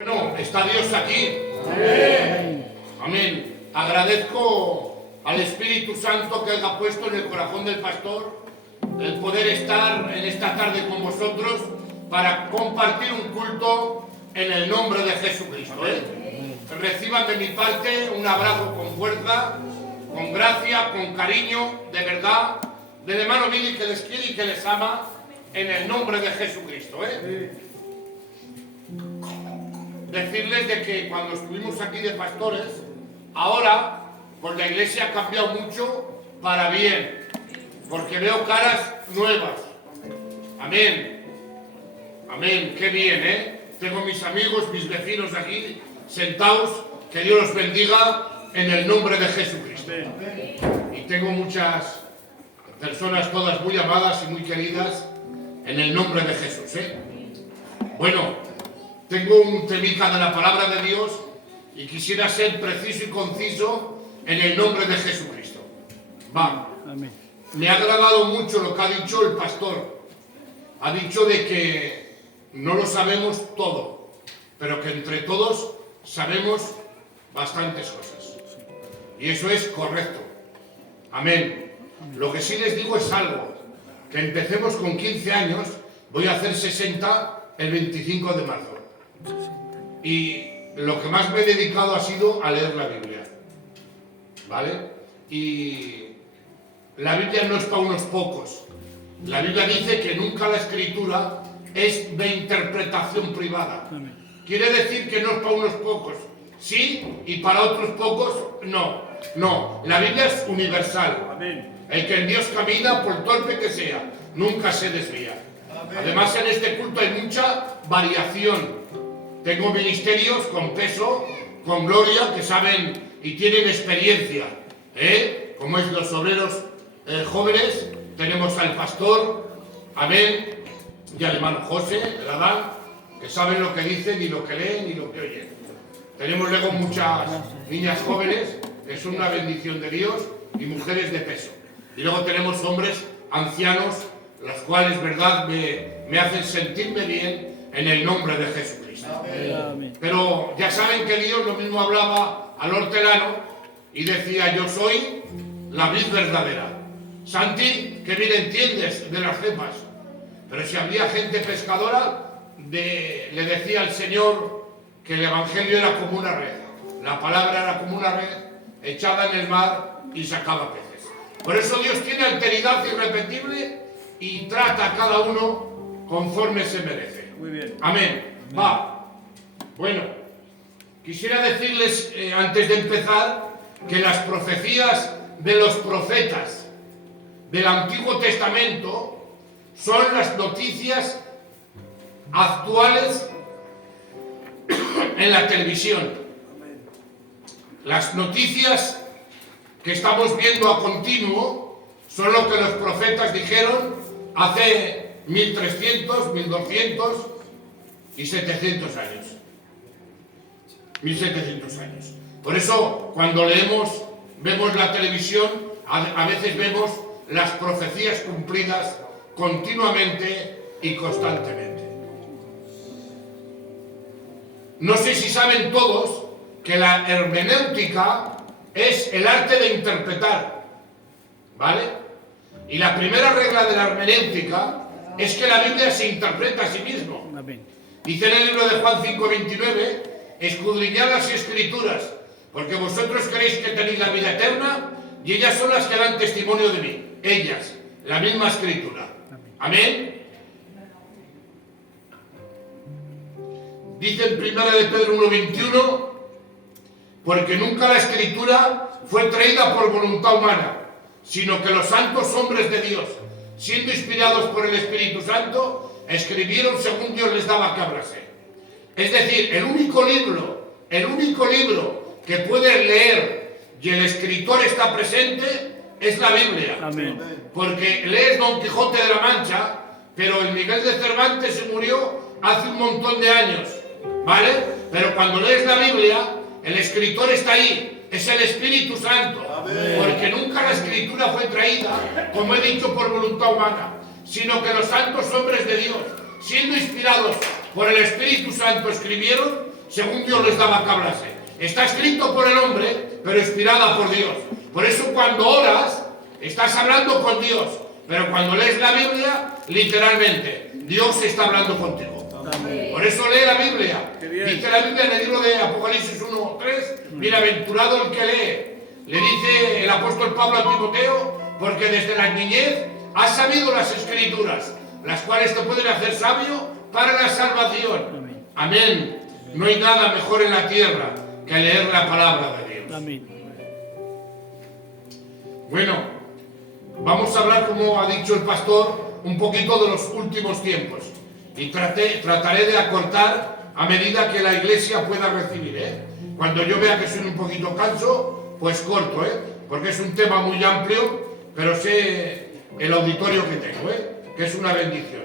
Bueno, está Dios aquí. Amén. Amén. Agradezco al Espíritu Santo que haya puesto en el corazón del pastor el poder estar en esta tarde con vosotros para compartir un culto en el nombre de Jesucristo. Reciban de mi parte un abrazo con fuerza, con gracia, con cariño, de verdad, del hermano Billy, que les quiere y que les ama en el nombre de Jesucristo. Decirles de que cuando estuvimos aquí de pastores, ahora pues la iglesia ha cambiado mucho para bien, porque veo caras nuevas. Amén. Amén, qué bien, Tengo mis amigos, mis vecinos aquí sentados, que Dios los bendiga en el nombre de Jesucristo. Y tengo muchas personas, todas muy amadas y muy queridas, en el nombre de Jesús, Bueno, tengo un temita de la palabra de Dios y quisiera ser preciso y conciso en el nombre de Jesucristo. Amén. Me ha agradado mucho lo que ha dicho el pastor. Ha dicho de que no lo sabemos todo, pero que entre todos sabemos bastantes cosas. Y eso es correcto. Amén. Lo que sí les digo es algo, que empecemos con 15 años, voy a hacer 60 el 25 de marzo. Y lo que más me he dedicado ha sido a leer la Biblia, ¿vale? Y la Biblia no es para unos pocos. La Biblia dice que nunca la escritura es de interpretación privada. Quiere decir que no es para unos pocos, sí, y para otros pocos, no. No, la Biblia es universal. El que en Dios camina, por torpe que sea, nunca se desvía. Además, en este culto hay mucha variación. Tengo ministerios con peso, con gloria, que saben y tienen experiencia, como es los obreros jóvenes. Tenemos al pastor, amén, y al hermano José, el Adán, que saben lo que dicen y lo que leen y lo que oyen. Tenemos luego muchas niñas jóvenes, que son una bendición de Dios, y mujeres de peso. Y luego tenemos hombres ancianos, los cuales, verdad, me hacen sentirme bien en el nombre de Jesucristo. Amén. Pero ya saben que Dios lo mismo hablaba al hortelano y decía: yo soy la vid verdadera. Santi, que bien entiendes de las cepas. Pero si había gente pescadora, le decía al Señor que el Evangelio era como una red. La palabra era como una red echada en el mar y sacaba peces. Por eso Dios tiene alteridad irrepetible y trata a cada uno conforme se merece. Muy bien. Amén. Bueno, quisiera decirles antes de empezar que las profecías de los profetas del Antiguo Testamento son las noticias actuales en la televisión. Las noticias que estamos viendo a continuo son lo que los profetas dijeron hace 1300, 1200 y 700 años. 1700 años. Por eso, cuando vemos la televisión, a veces vemos las profecías cumplidas continuamente y constantemente. No sé si saben todos que la hermenéutica es el arte de interpretar, ¿vale? Y la primera regla de la hermenéutica es que la Biblia se interpreta a sí mismo. Amén. Dice en el libro de Juan 5:29, escudriñad las escrituras, porque vosotros creéis que tenéis la vida eterna, y ellas son las que dan testimonio de mí. Ellas, la misma escritura. Amén. Dice en 1 de Pedro 1:21, porque nunca la escritura fue traída por voluntad humana, sino que los santos hombres de Dios, siendo inspirados por el Espíritu Santo, escribieron según Dios les daba que hablase. Es decir, el único libro que puedes leer y el escritor está presente es la Biblia. Amén. Porque lees Don Quijote de la Mancha, pero el Miguel de Cervantes se murió hace un montón de años, ¿vale? Pero cuando lees la Biblia, el escritor está ahí, es el Espíritu Santo. Amén. Porque nunca la escritura fue traída, como he dicho, por voluntad humana, sino que los santos hombres de Dios, siendo inspirados por el Espíritu Santo, escribieron según Dios les daba que hablase. Está escrito por el hombre, pero inspirada por Dios. Por eso cuando oras, estás hablando con Dios. Pero cuando lees la Biblia, literalmente, Dios está hablando contigo. Amén. Por eso lee la Biblia. Qué bien. Dice la Biblia en el libro de Apocalipsis 1:3, bienaventurado el que lee. Le dice el apóstol Pablo a Timoteo, porque desde la niñez has sabido las Escrituras, las cuales te pueden hacer sabio para la salvación. Amén. No hay nada mejor en la tierra que leer la palabra de Dios. Amén. Bueno, vamos a hablar, como ha dicho el pastor, un poquito de los últimos tiempos. Y trataré de acortar a medida que la iglesia pueda recibir, Cuando yo vea que soy un poquito canso, pues corto, porque es un tema muy amplio, pero sé el auditorio que tengo, que es una bendición.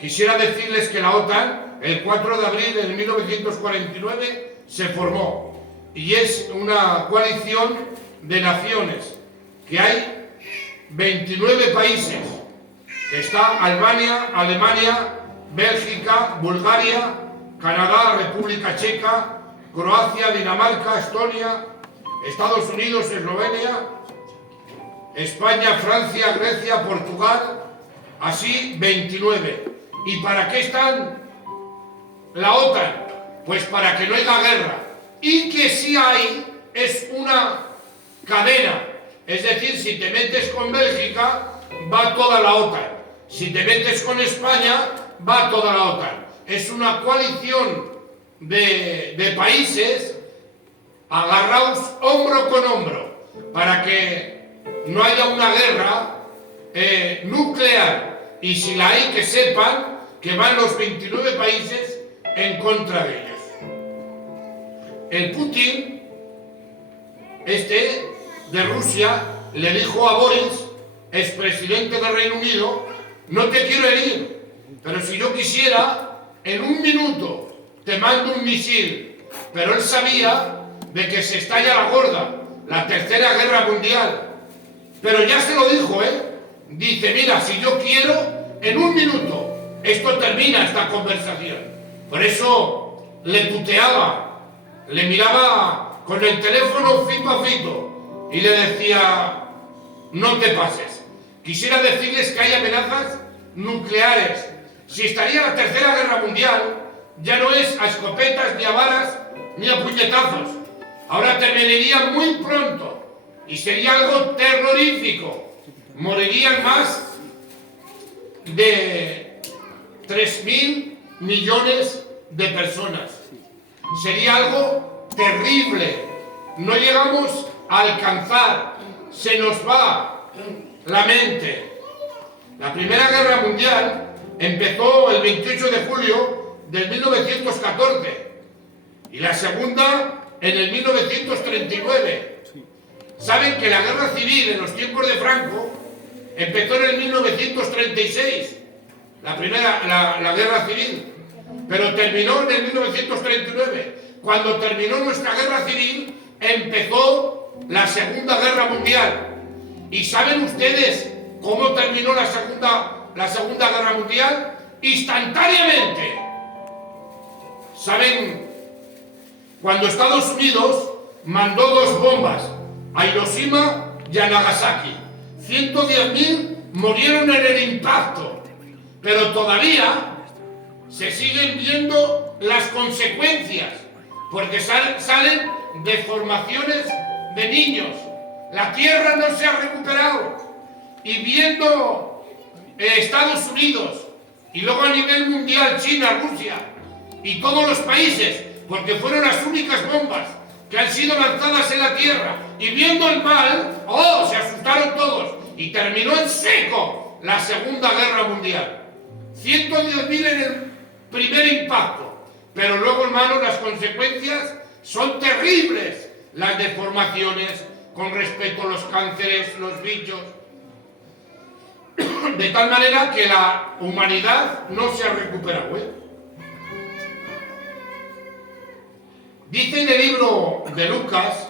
Quisiera decirles que la OTAN, el 4 de abril de 1949, se formó y es una coalición de naciones, que hay 29 países, que está Albania, Alemania, Bélgica, Bulgaria, Canadá, República Checa, Croacia, Dinamarca, Estonia, Estados Unidos, Eslovenia, España, Francia, Grecia, Portugal, así 29. ¿Y para qué están la OTAN? Pues para que no haya guerra. Y que si hay, es una cadena. Es decir, si te metes con Bélgica, va toda la OTAN. Si te metes con España, va toda la OTAN. Es una coalición de países agarrados hombro con hombro para que no haya una guerra nuclear. Y si la hay, que sepan que van los 29 países en contra de ellos. El Putin, de Rusia, le dijo a Boris, expresidente del Reino Unido, no te quiero herir, pero si yo quisiera, en un minuto te mando un misil. Pero él sabía de que se estalla la gorda, la tercera guerra mundial. Pero ya se lo dijo, Dice, mira, si yo quiero, en un minuto, esto termina esta conversación. Por eso le tuteaba, le miraba con el teléfono fito a fito y le decía, no te pases. Quisiera decirles que hay amenazas nucleares. Si estaría la tercera guerra mundial, ya no es a escopetas, ni a balas, ni a puñetazos. Ahora terminaría muy pronto y sería algo terrorífico. Morirían más de 3.000 millones de personas. Sería algo terrible. No llegamos a alcanzar. Se nos va la mente. La Primera Guerra Mundial empezó el 28 de julio del 1914 y la Segunda en el 1939. Saben que la guerra civil en los tiempos de Franco empezó en el 1936, la guerra civil, pero terminó en el 1939. Cuando terminó nuestra guerra civil, empezó la Segunda Guerra Mundial. ¿Y saben ustedes cómo terminó la Segunda Guerra Mundial? Instantáneamente. ¿Saben? Cuando Estados Unidos mandó 2 bombas a Hiroshima y a Nagasaki, 110.000 murieron en el impacto, pero todavía se siguen viendo las consecuencias, porque salen deformaciones de niños. La tierra no se ha recuperado. Y viendo Estados Unidos y luego a nivel mundial China, Rusia y todos los países, porque fueron las únicas bombas que han sido lanzadas en la tierra, y viendo el mal, se asustaron todos y terminó en seco la Segunda Guerra Mundial. 110.000 en el primer impacto, pero luego, hermanos, las consecuencias son terribles. Las deformaciones con respecto a los cánceres, los bichos, de tal manera que la humanidad no se ha recuperado. Dice en el libro de Lucas,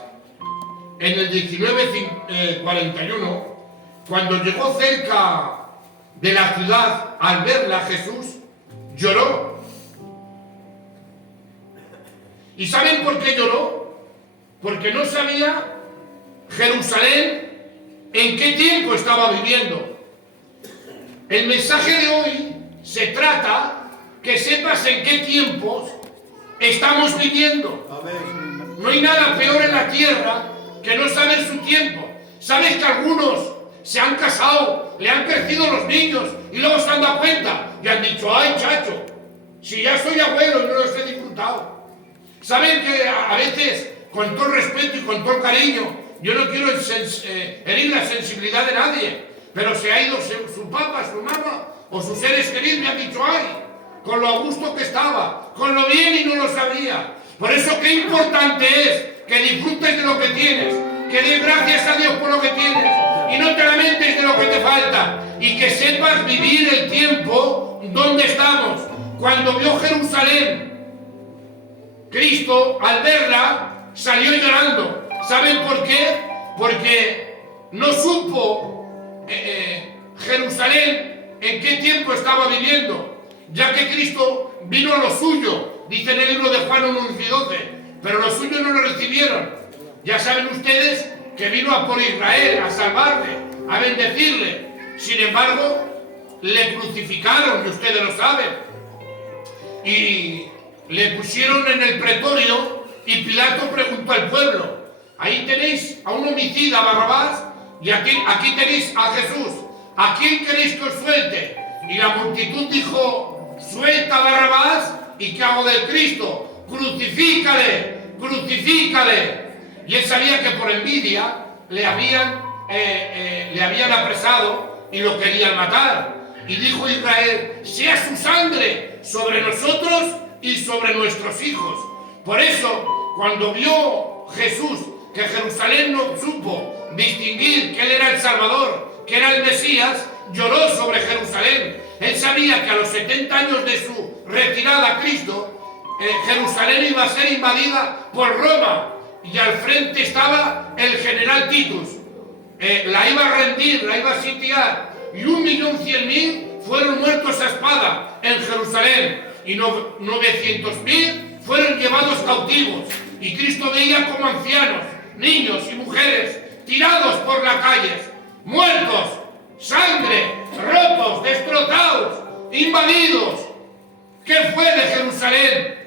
en el 19:41, cuando llegó cerca de la ciudad, al verla Jesús lloró. ¿Y saben por qué lloró? Porque no sabía Jerusalén en qué tiempo estaba viviendo. El mensaje de hoy se trata que sepas en qué tiempos estamos viviendo. Amén. No hay nada peor en la tierra que no saber su tiempo. ¿Sabes que algunos se han casado, le han crecido los niños y luego se han dado cuenta y han dicho, ay chacho, si ya soy abuelo y no los he disfrutado? ¿Saben que a veces, con todo el respeto y con todo el cariño, yo no quiero herir la sensibilidad de nadie, pero se ha ido su papá, su mamá o sus seres queridos, me han dicho, ay, con lo a gusto que estaba, con lo bien y no lo sabía. Por eso qué importante es que disfrutes de lo que tienes, que des gracias a Dios por lo que tienes y no te lamentes de lo que te falta, y que sepas vivir el tiempo donde estamos. Cuando vio Jerusalén, Cristo al verla salió llorando. ¿Saben por qué? Porque no supo Jerusalén en qué tiempo estaba viviendo, ya que Cristo vino a lo suyo, dice en el libro de Juan 1:12, pero los suyos no lo recibieron. Ya saben ustedes que vino a por Israel, a salvarle, a bendecirle. Sin embargo, le crucificaron, y ustedes lo saben, y le pusieron en el pretorio, y Pilato preguntó al pueblo, ahí tenéis a un homicida, Barrabás, y aquí tenéis a Jesús, ¿a quién queréis que os suelte? Y la multitud dijo, suelta a Barrabás, ¿y qué hago del Cristo? Crucifícale, crucifícale. Y él sabía que por envidia le habían apresado y lo querían matar. Y dijo Israel, sea su sangre sobre nosotros y sobre nuestros hijos. Por eso, cuando vio Jesús que Jerusalén no supo distinguir que él era el Salvador, que era el Mesías, lloró sobre Jerusalén. Él sabía que a los 70 años de su retirada a Cristo, Jerusalén iba a ser invadida por Roma, y al frente estaba el general Titus. La iba a rendir, la iba a sitiar, y 1.100.000 fueron muertos a espada en Jerusalén, y 900.000 fueron llevados cautivos. Y Cristo veía como ancianos, niños y mujeres tirados por las calles, muertos, sangre, rotos, destrozados, invadidos. ¿Qué fue de Jerusalén?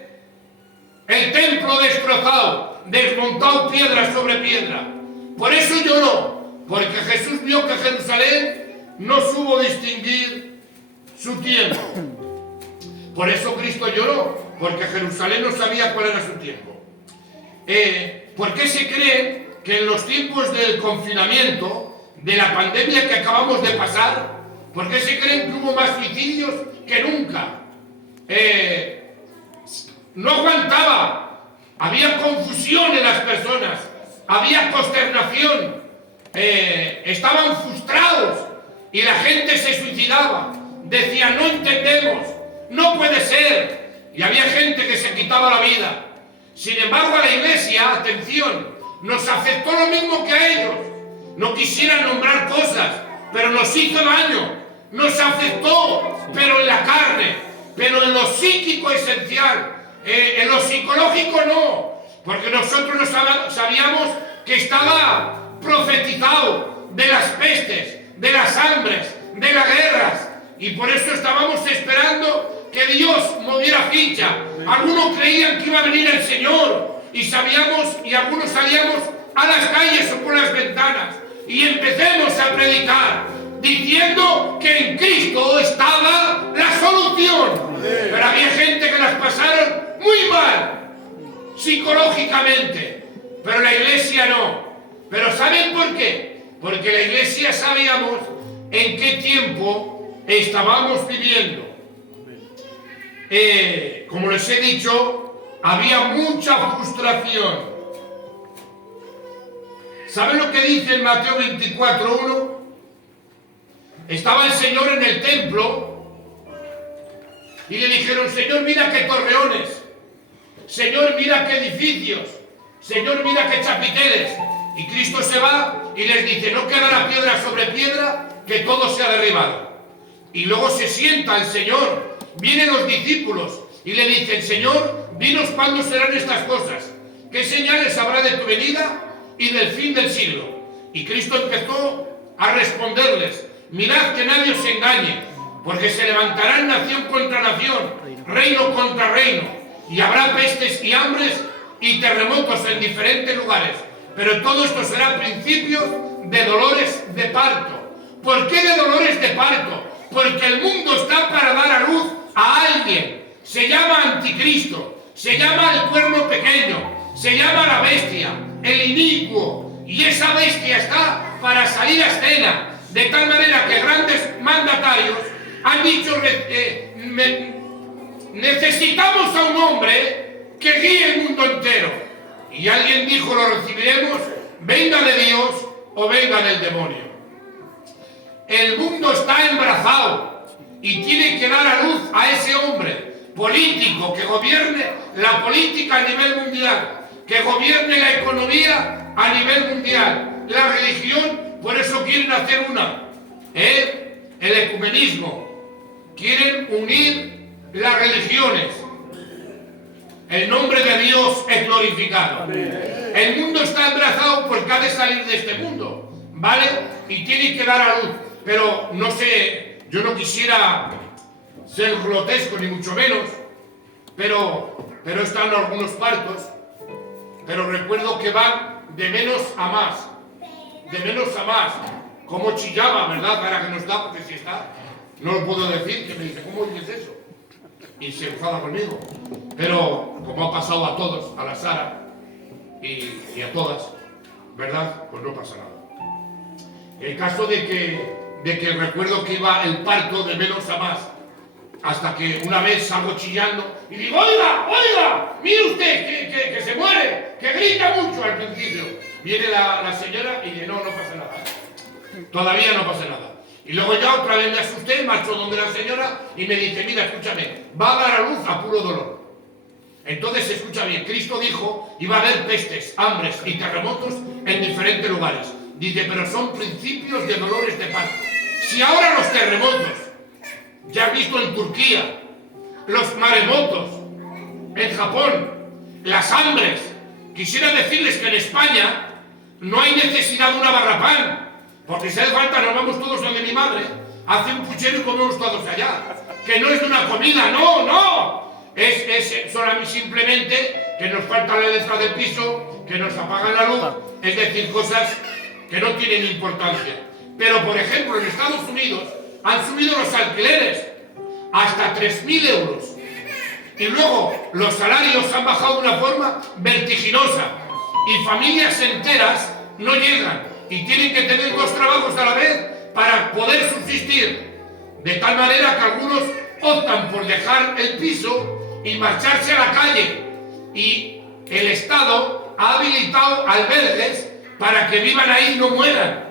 El templo destrozado, desmontado piedra sobre piedra. Por eso lloró, porque Jesús vio que Jerusalén no supo distinguir su tiempo. Por eso Cristo lloró, porque Jerusalén no sabía cuál era su tiempo. ¿Por qué se cree que en los tiempos del confinamiento, de la pandemia que acabamos de pasar, por qué se creen que hubo más suicidios que nunca? No aguantaba, había confusión en las personas, había consternación, estaban frustrados y la gente se suicidaba, decía no entendemos, no puede ser, y había gente que se quitaba la vida. Sin embargo, a la iglesia, atención, nos afectó lo mismo que a ellos. No quisiera nombrar cosas, pero nos hizo daño, nos afectó, pero en la carne, pero en lo psíquico esencial. En lo psicológico no, porque nosotros no sabíamos que estaba profetizado de las pestes, de las hambres, de las guerras, y por eso estábamos esperando que Dios moviera ficha. Algunos creían que iba a venir el Señor y sabíamos, y algunos salíamos a las calles o por las ventanas y empecemos a predicar diciendo que en Cristo estaba la solución. Pero había gente que las pasaron muy mal psicológicamente, pero la iglesia no. Pero ¿saben por qué? Porque la iglesia sabíamos en qué tiempo estábamos viviendo. Como les he dicho, había mucha frustración. ¿Saben lo que dice en Mateo 24:1? Estaba el Señor en el templo y le dijeron, Señor, mira qué torreones, Señor, mira qué edificios, Señor, mira qué chapiteles. Y Cristo se va y les dice, no quedará piedra sobre piedra, que todo sea derribado. Y luego se sienta el Señor, vienen los discípulos y le dicen, Señor, dinos cuándo serán estas cosas, qué señales habrá de tu venida y del fin del siglo. Y Cristo empezó a responderles, mirad que nadie os engañe, porque se levantarán nación contra nación, reino contra reino, y habrá pestes y hambres y terremotos en diferentes lugares. Pero todo esto será principio de dolores de parto. ¿Por qué de dolores de parto? Porque el mundo está para dar a luz a alguien. Se llama Anticristo, se llama el cuerno pequeño, se llama la bestia, el inicuo. Y esa bestia está para salir a escena. De tal manera que grandes mandatarios han dicho, necesitamos a un hombre que guíe el mundo entero. Y alguien dijo, lo recibiremos, venga de Dios o venga del demonio. El mundo está embrazado y tiene que dar a luz a ese hombre político que gobierne la política a nivel mundial, que gobierne la economía a nivel mundial, la religión. Por eso quieren hacer el ecumenismo. Quieren unir las religiones. El nombre de Dios es glorificado. Amén. El mundo está embrazado porque ha de salir de este mundo, ¿vale? Y tiene que dar a luz. Pero no sé, yo no quisiera ser grotesco ni mucho menos, pero están algunos partos. Pero recuerdo que van de menos a más. De menos a más, como chillaba, ¿verdad? Para que nos da, porque si está, no lo puedo decir, que me dice, ¿cómo dices eso? Y se enfada conmigo. Pero como ha pasado a todos, a la Sara y a todas, ¿verdad? Pues no pasa nada. El caso de que recuerdo que iba el parto de menos a más, hasta que una vez salgo chillando y digo, oiga, mire usted, que se muere, que grita mucho al principio. Viene la señora y dice, no pasa nada. Todavía no pasa nada. Y luego ya otra vez me asusté, marcho donde la señora y me dice, mira, escúchame, va a dar a luz a puro dolor. Entonces, escucha bien, Cristo dijo, iba a haber pestes, hambres y terremotos en diferentes lugares. Dice, pero son principios de dolores de parto. Si ahora los terremotos, ya has visto en Turquía, los maremotos, en Japón, las hambres, quisiera decirles que en España no hay necesidad de una barrapán, porque si hace falta nos vamos todos donde mi madre, hace un puchero y comemos todos allá, que no es de una comida, no, es solamente simplemente que nos falta la letra del piso, que nos apagan la luz, es decir, cosas que no tienen importancia. Pero por ejemplo en Estados Unidos han subido los alquileres hasta 3.000 euros. Y luego los salarios han bajado de una forma vertiginosa. Y familias enteras no llegan. Y tienen que tener 2 trabajos a la vez para poder subsistir. De tal manera que algunos optan por dejar el piso y marcharse a la calle. Y el Estado ha habilitado albergues para que vivan ahí y no mueran.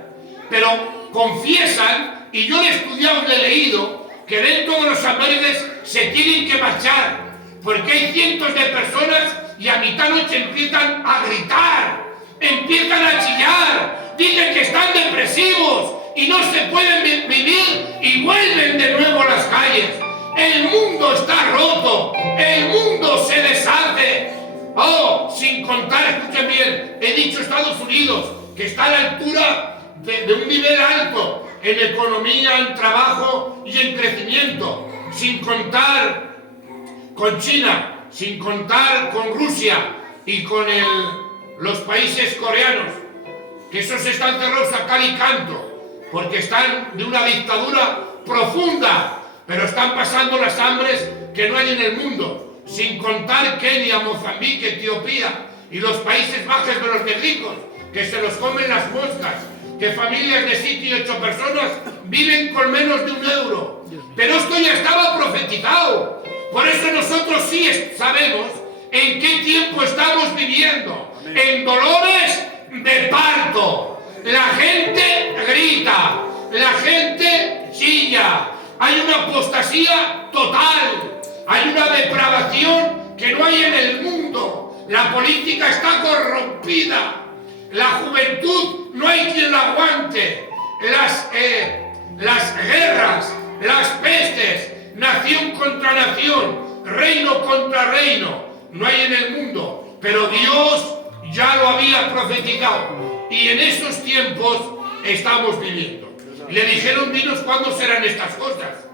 Pero confiesan, y yo he estudiado y he leído, que dentro de los albergues se tienen que marchar, porque hay cientos de personas y a mitad noche empiezan a gritar, empiezan a chillar, dicen que están depresivos y no se pueden vivir y vuelven de nuevo a las calles. El mundo está roto, el mundo se deshace. Sin contar, escuchen bien, he dicho Estados Unidos, que está a la altura de un nivel alto en economía, en trabajo y en crecimiento, sin contar con China, sin contar con Rusia y con los países coreanos, que esos están cerrados a cal y canto, porque están de una dictadura profunda, pero están pasando las hambres que no hay en el mundo, sin contar Kenia, Mozambique, Etiopía y los Países Bajos de los ricos, que se los comen las moscas, que familias de 7 y 8 personas viven con menos de 1 euro. Pero esto ya estaba profetizado. Por eso nosotros sí sabemos en qué tiempo estamos viviendo. En dolores de parto. La gente grita, la gente chilla. Hay una apostasía total. Hay una depravación que no hay en el mundo. La política está corrompida. La juventud no hay quien la aguante. Las guerras, las pestes, nación contra nación, reino contra reino, no hay en el mundo, pero Dios ya lo había profetizado. Y en esos tiempos estamos viviendo. Le dijeron, dinos cuándo serán estas cosas.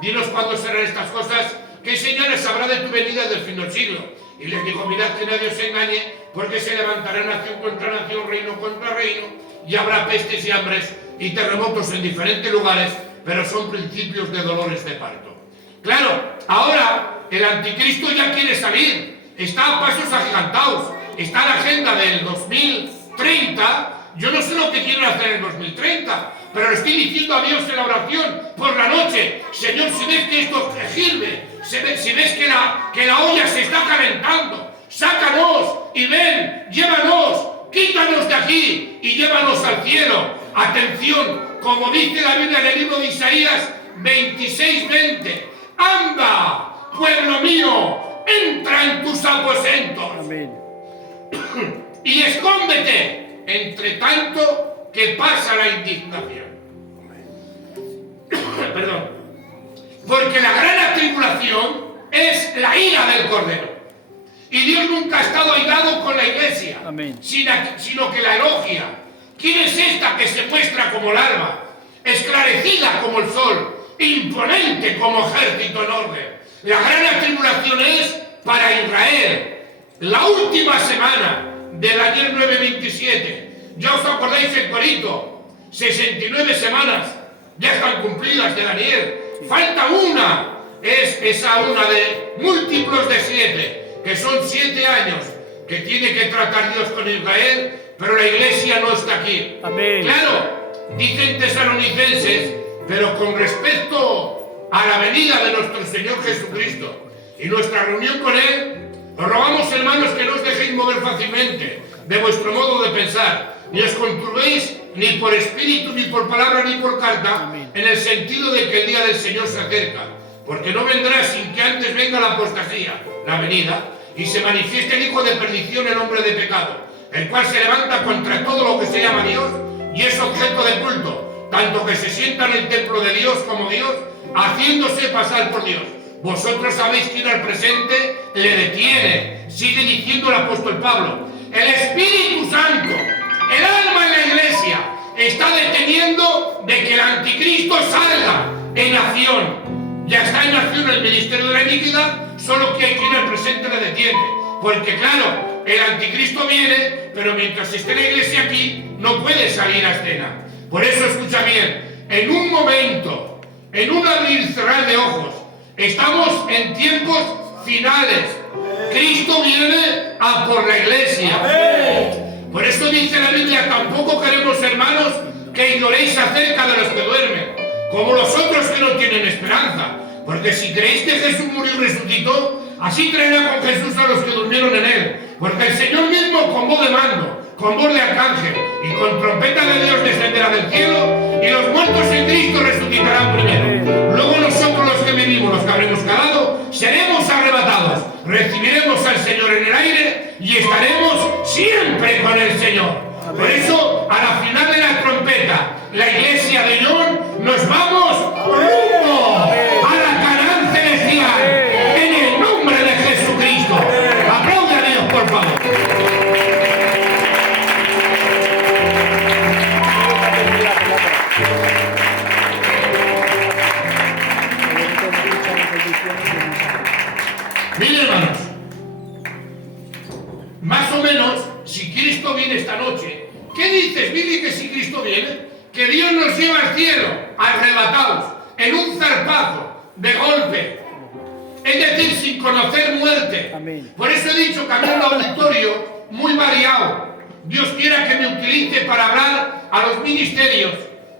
Dinos cuándo serán estas cosas. ¿Qué señales habrá de tu venida del fin del siglo? Y les dijo, mirad que nadie os engañe, porque se levantará nación contra nación, reino contra reino, y habrá pestes y hambres y terremotos en diferentes lugares, pero son principios de dolores de parto. Claro, ahora el anticristo ya quiere salir, está a pasos agigantados, está en la agenda del 2030. Yo no sé lo que quieren hacer en 2030, pero le estoy diciendo a Dios en la oración por la noche, Señor, si ves que esto girve, si ves que la olla se está calentando, sácanos y ven, llévanos, quítanos de aquí y llévanos al cielo. Atención, como dice la Biblia en el libro de Isaías 26:20, anda, pueblo mío, entra en tus aposentos. Amén. Y escóndete, entre tanto que pasa la indignación. Perdón. Porque la gran tribulación es la ira del Cordero. Y Dios nunca ha estado airado con la iglesia, sino que la elogia. ¿Quién es esta que se muestra como larva, esclarecida como el sol, imponente como ejército en orden? La gran tribulación es para Israel, la última semana de Daniel 9:27. Ya os acordáis el corito, 69 semanas ya están cumplidas de Daniel. Falta una, es esa una de múltiplos de 7, que son 7 años que tiene que tratar Dios con Israel, pero la iglesia no está aquí. Amén. Claro, dicen tesalonicenses, pero con respecto a la venida de nuestro Señor Jesucristo y nuestra reunión con Él, os rogamos, hermanos, que no os dejéis mover fácilmente de vuestro modo de pensar, ni os conturbéis ni por espíritu, ni por palabra, ni por carta, en el sentido de que el día del Señor se acerca, porque no vendrá sin que antes venga la apostasía, la venida, y se manifieste el hijo de perdición, el hombre de pecado, el cual se levanta contra todo lo que se llama Dios y es objeto de culto, tanto que se sienta en el templo de Dios como Dios, haciéndose pasar por Dios. Vosotros sabéis que al presente le detiene, sigue diciendo el apóstol Pablo. El Espíritu Santo, el alma en la iglesia, está deteniendo de que el anticristo salga en acción. Ya está en acción el ministerio de la iniquidad, solo que hay quien al presente le detiene. Porque claro, el anticristo viene, pero mientras esté la iglesia aquí, no puede salir a escena. Por eso escucha bien, en un momento, en un abrir y cerrar de ojos, estamos en tiempos finales. Cristo viene a por la iglesia. Por eso dice la Biblia, tampoco queremos, hermanos, que ignoréis acerca de los que duermen, como los otros que no tienen esperanza. Porque si creéis que Jesús murió y resucitó, así traerá con Jesús a los que durmieron en él. Porque el Señor mismo, con voz de mando, con voz de arcángel y con trompeta de Dios descenderá del cielo, y los muertos en Cristo resucitarán primero. Luego nosotros, los que vivimos, los que habremos quedado, seremos arrebatados, recibiremos al Señor en el aire y estaremos siempre con el Señor. Por eso, a la final de la trompeta, la iglesia de John, nos vamos rumbo a la Canaán celestial, en el nombre de Jesucristo. Aplaude a Dios, por favor. Miren, hermanos, más o menos, si Cristo viene esta noche, ¿qué dices, Billy, que si Cristo viene? Que Dios nos lleva al cielo, arrebatados, en un zarpazo, de golpe. Es decir, sin conocer muerte. Amén. Por eso he dicho que había un auditorio muy variado. Dios quiera que me utilice para hablar a los ministerios,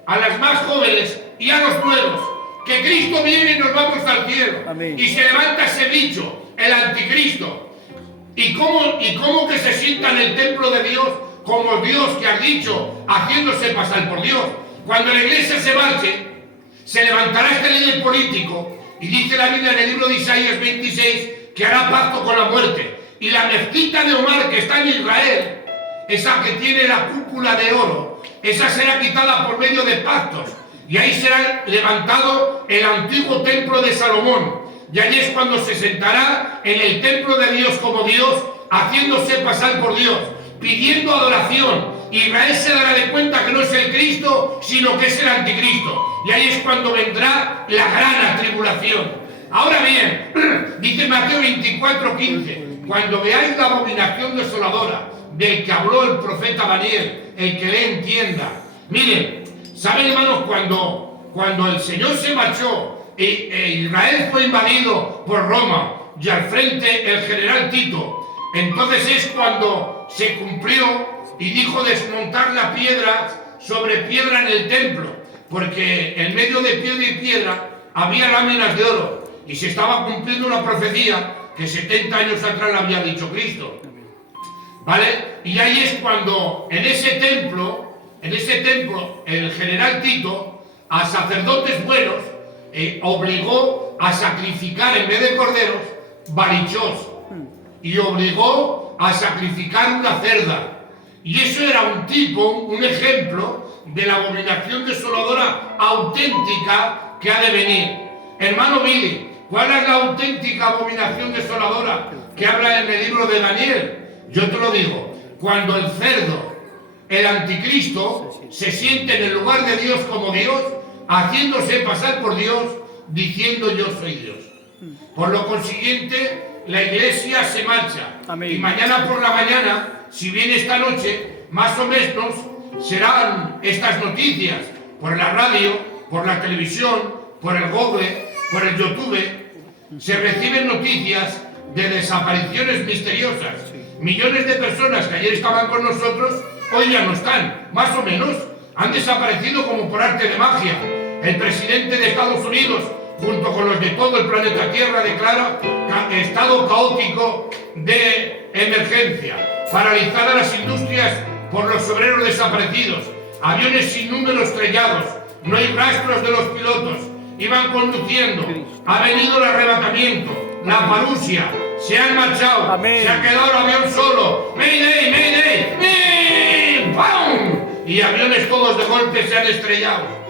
a las más jóvenes y a los nuevos. Que Cristo viene y nos vamos al cielo. Amén. Y se levanta ese bicho, el anticristo. ¿Y cómo que se sienta en el templo de Dios como Dios que has dicho, haciéndose pasar por Dios? Cuando la iglesia se marche, se levantará este líder político, y dice la Biblia en el libro de Isaías 26 que hará pacto con la muerte. Y la mezquita de Omar, que está en Israel, esa que tiene la cúpula de oro, esa será quitada por medio de pactos, y ahí será levantado el antiguo templo de Salomón, y allí es cuando se sentará en el templo de Dios como Dios, haciéndose pasar por Dios, pidiendo adoración. Israel se dará de cuenta que no es el Cristo, sino que es el anticristo. Y ahí es cuando vendrá la gran tribulación. Ahora bien, dice Mateo 24:15, cuando veáis la abominación desoladora del que habló el profeta Daniel, el que le entienda. Miren, ¿saben, hermanos? Cuando el Señor se marchó e Israel fue invadido por Roma y al frente el general Tito, entonces es cuando se cumplió y dijo desmontar la piedra sobre piedra en el templo, porque en medio de piedra y piedra había láminas de oro y se estaba cumpliendo una profecía que 70 años atrás la había dicho Cristo. ¿Vale? Y ahí es cuando en ese templo el general Tito a sacerdotes buenos obligó a sacrificar en vez de corderos balichós y obligó a sacrificar una cerda. Y eso era un tipo, un ejemplo de la abominación desoladora auténtica que ha de venir. Hermano Billy, ¿cuál es la auténtica abominación desoladora que habla en el libro de Daniel? Yo te lo digo, cuando el cerdo, el anticristo, se siente en el lugar de Dios como Dios, haciéndose pasar por Dios, diciendo yo soy Dios. Por lo consiguiente, la iglesia se marcha. Amén. Y mañana por la mañana, si viene esta noche, más o menos serán estas noticias por la radio, por la televisión, por el Google, por el YouTube. Se reciben noticias de desapariciones misteriosas. Millones de personas que ayer estaban con nosotros, hoy ya no están, más o menos. Han desaparecido como por arte de magia. El presidente de Estados Unidos, junto con los de todo el planeta Tierra, declara estado caótico de emergencia, paralizadas las industrias por los obreros desaparecidos, aviones sin número estrellados, no hay rastros de los pilotos, iban conduciendo, ha venido el arrebatamiento, la parusia, se han marchado, Amén. se ha quedado el avión solo, ¡Mayday, mayday! ¡Mayday! ¡Pum! Y aviones todos de golpe se han estrellado.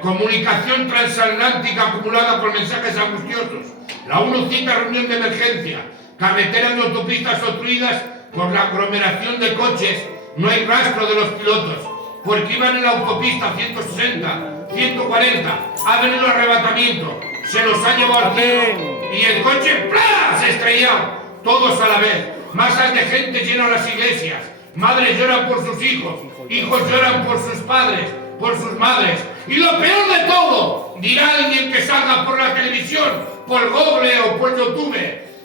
Comunicación transatlántica acumulada por mensajes angustiosos. La ONU cita reunión de emergencia. Carreteras y autopistas obstruidas por la aglomeración de coches. No hay rastro de los pilotos, porque iban en la autopista 160, 140. Ha venido el arrebatamiento. Se los ha llevado al cielo. Y el coche ¡plá! Se ha estrellado. Todos a la vez. Masas de gente llenan las iglesias. Madres lloran por sus hijos. Hijos lloran por sus padres, por sus madres. Y lo peor de todo, dirá alguien que salga por la televisión, por Google o por YouTube,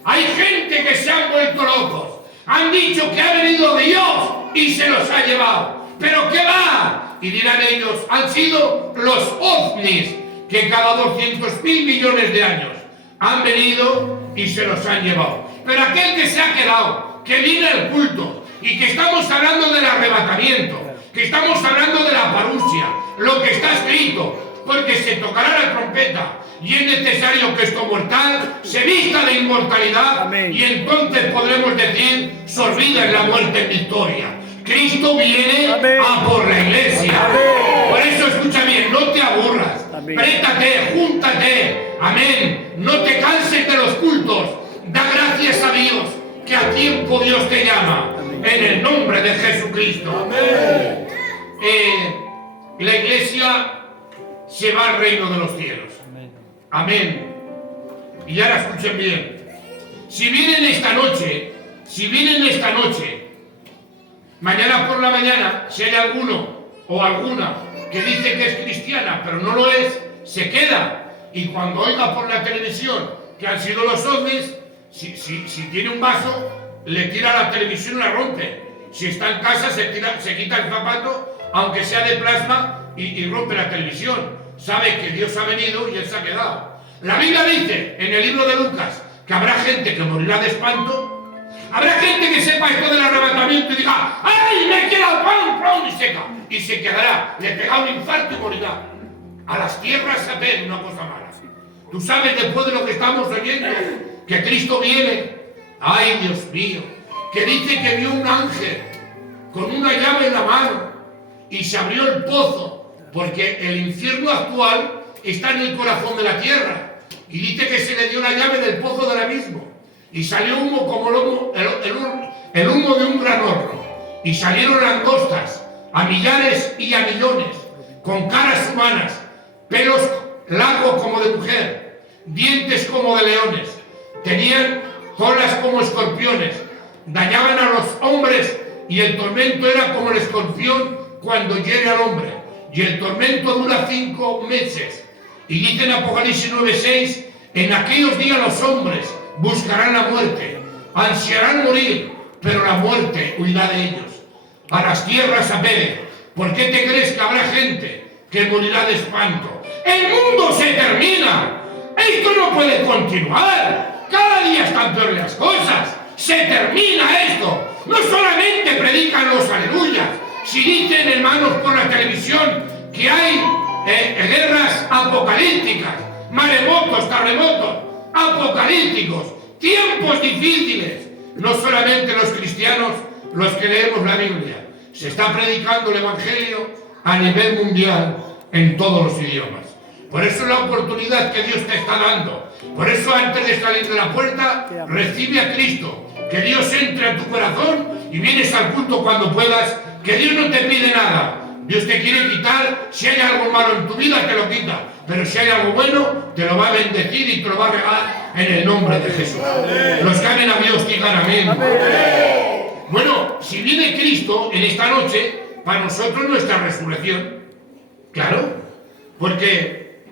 hay gente que se han vuelto locos. Han dicho que ha venido Dios y se los ha llevado. ¿Pero qué va? Y dirán ellos, han sido los ovnis que cada 200.000 millones de años han venido y se los han llevado. Pero aquel que se ha quedado, que viene al culto y que estamos hablando del arrebatamiento, que estamos hablando de la parusia, lo que está escrito, porque se tocará la trompeta y es necesario que esto mortal se vista de inmortalidad. Amén. Y entonces podremos decir, sorbida en la muerte en victoria. Cristo viene Amén. A por la iglesia. Amén. Por eso escucha bien, no te aburras, prétate, júntate, amén, no te canses de los cultos, da gracias a Dios que a tiempo Dios te llama, amén. En el nombre de Jesucristo. Amén. La iglesia se va al reino de los cielos. Amén. Amén. Y ahora escuchen bien. Si vienen esta noche, mañana por la mañana, si hay alguno o alguna que dice que es cristiana, pero no lo es, se queda. Y cuando oiga por la televisión que han sido los ovnis, si tiene un vaso, le tira la televisión y la rompe. Si está en casa, se quita el zapato, aunque sea de plasma, y rompe la televisión. Sabe que Dios ha venido y él se ha quedado. La Biblia dice en el libro de Lucas que habrá gente que morirá de espanto. Habrá gente que sepa esto del arrebatamiento y diga, ¡ay, me he quedado pan, y se quedará, le pega un infarto y morirá. A las tierras se ve una cosa mala. Tú sabes, después de lo que estamos oyendo, que Cristo viene. ¡Ay, Dios mío! Que dice que vio un ángel con una llave en la mano y se abrió el pozo, porque el infierno actual está en el corazón de la tierra. Y dice que se le dio la llave del pozo del abismo. Y salió humo como el humo de un gran horno. Y salieron langostas a millares y a millones, con caras humanas, pelos largos como de mujer, dientes como de leones, tenían colas como escorpiones, dañaban a los hombres, y el tormento era como el escorpión cuando hiere al hombre, y el tormento dura 5 meses. Y dice en Apocalipsis 9:6, en aquellos días los hombres buscarán la muerte, ansiarán morir, pero la muerte huirá de ellos. A las tierras apede. ¿Por qué te crees que habrá gente que morirá de espanto? ¡El mundo se termina! ¡Esto no puede continuar! ¡Cada día están peores las cosas! ¡Se termina esto! No solamente predican los aleluyas, si dicen, hermanos, por la televisión que hay guerras apocalípticas, maremotos, terremotos, apocalípticos, tiempos difíciles. No solamente los cristianos los que leemos la Biblia, se está predicando el Evangelio a nivel mundial en todos los idiomas. Por eso es la oportunidad que Dios te está dando. Por eso antes de salir de la puerta, recibe a Cristo. Que Dios entre a tu corazón y vienes al culto cuando puedas. Que Dios no te pide nada. Dios te quiere quitar. Si hay algo malo en tu vida, te lo quita. Pero si hay algo bueno, te lo va a bendecir y te lo va a regalar en el nombre de Jesús. Los que amen a Dios, digan amén. Bueno, si viene Cristo en esta noche, para nosotros nuestra resurrección. Claro, porque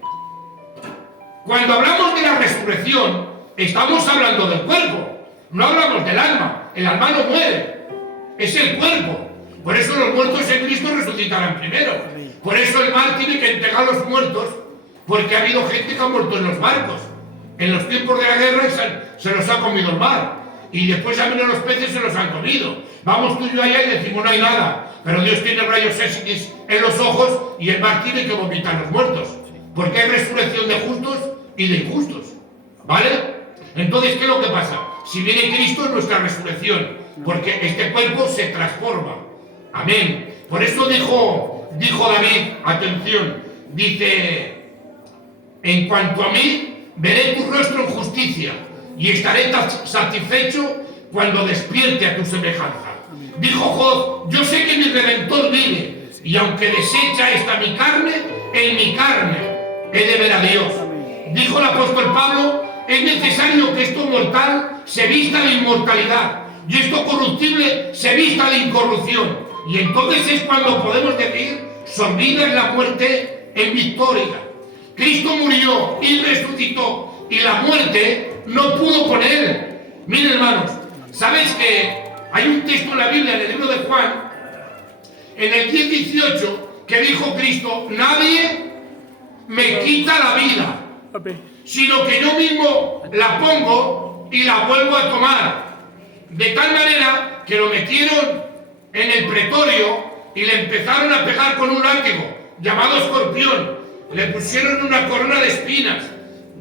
cuando hablamos de la resurrección, estamos hablando del cuerpo, no hablamos del alma. El alma no muere, es el cuerpo. Por eso los muertos en Cristo resucitarán primero. Por eso el mar tiene que entregar a los muertos, porque ha habido gente que ha muerto en los barcos. En los tiempos de la guerra se los ha comido el mar. Y después han venido los peces y se los han comido. Vamos tú y yo allá y decimos no hay nada. Pero Dios tiene rayos X en los ojos y el mar tiene que vomitar los muertos. Porque hay resurrección de justos y de injustos. ¿Vale? Entonces, ¿qué es lo que pasa? Si viene Cristo es nuestra resurrección. Porque este cuerpo se transforma. Amén. Por eso dijo David, atención, dice, en cuanto a mí, veré tu rostro en justicia y estaré satisfecho cuando despierte a tu semejanza. Dijo Job, yo sé que mi Redentor vive, y aunque deshecha esta mi carne, en mi carne he de ver a Dios. Dijo el apóstol Pablo, es necesario que esto mortal se vista de inmortalidad, y esto corruptible se vista de incorrupción. Y entonces es cuando podemos decir, sorbida es la muerte en victoria. Cristo murió y resucitó, y la muerte no pudo con él. Miren, hermanos, ¿sabéis que hay un texto en la Biblia, en el libro de Juan, en el 10:18, que dijo Cristo, nadie me quita la vida, sino que yo mismo la pongo y la vuelvo a tomar? De tal manera que lo metieron en el pretorio y le empezaron a pegar con un látigo llamado escorpión. Le pusieron una corona de espinas.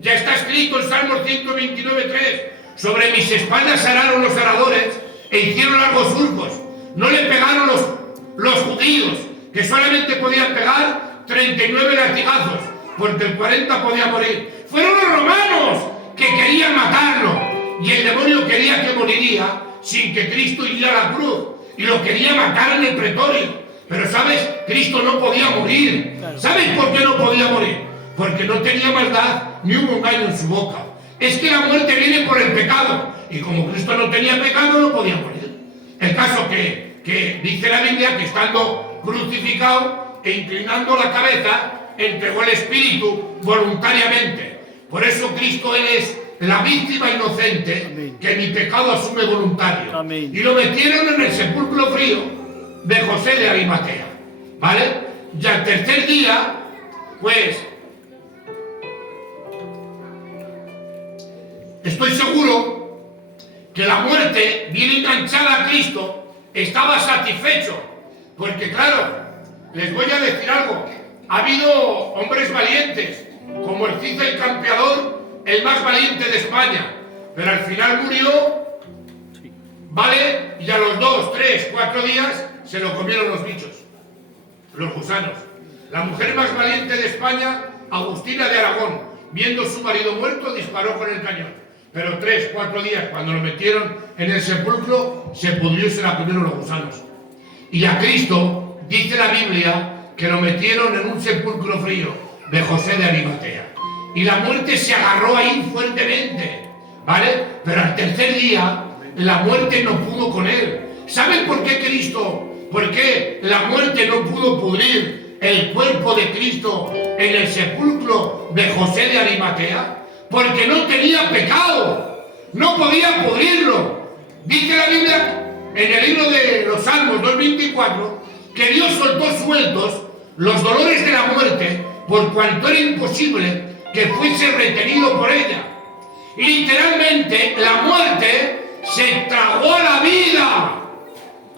Ya está escrito en Salmo 129:3, sobre mis espaldas araron los aradores e hicieron largos surcos. No le pegaron los judíos, que solamente podían pegar 39 latigazos, porque el 40 podía morir. Fueron los romanos que querían matarlo, y el demonio quería que moriría sin que Cristo iría a la cruz, y lo quería matar en el pretorio. Pero ¿sabes? Cristo no podía morir. ¿Sabes por qué no podía morir? Porque no tenía maldad ni un engaño en su boca. Es que la muerte viene por el pecado, y como Cristo no tenía pecado, no podía morir. El caso que dice la Biblia que estando crucificado e inclinando la cabeza, entregó el espíritu voluntariamente. Por eso Cristo, Él es la víctima inocente. Amén. Que mi pecado asume voluntario. Amén. Y lo metieron en el sepulcro frío de José de Arimatea, ¿vale? Y al tercer día, pues, estoy seguro que la muerte, bien enganchada a Cristo, estaba satisfecho, porque claro, les voy a decir algo, ha habido hombres valientes, como el Cid el Campeador, el más valiente de España, pero al final murió, ¿vale? Y a los 2, 3, 4 días se lo comieron los bichos, los gusanos. La mujer más valiente de España Agustina de Aragón, viendo su marido muerto, disparó con el cañón. Pero 3, 4 días, cuando lo metieron en el sepulcro, se pudrió y se la comieron los gusanos. Y a Cristo, dice la Biblia, que lo metieron en un sepulcro frío de José de Arimatea. Y la muerte se agarró ahí fuertemente, ¿vale? Pero al tercer día, la muerte no pudo con él. ¿Saben por qué Cristo? ¿Por qué la muerte no pudo pudrir el cuerpo de Cristo en el sepulcro de José de Arimatea? Porque no tenía pecado, no podía pudrirlo. Dice la Biblia en el libro de los Salmos 2:24 que Dios soltó sueltos los dolores de la muerte por cuanto era imposible que fuese retenido por ella. Literalmente la muerte se tragó a la vida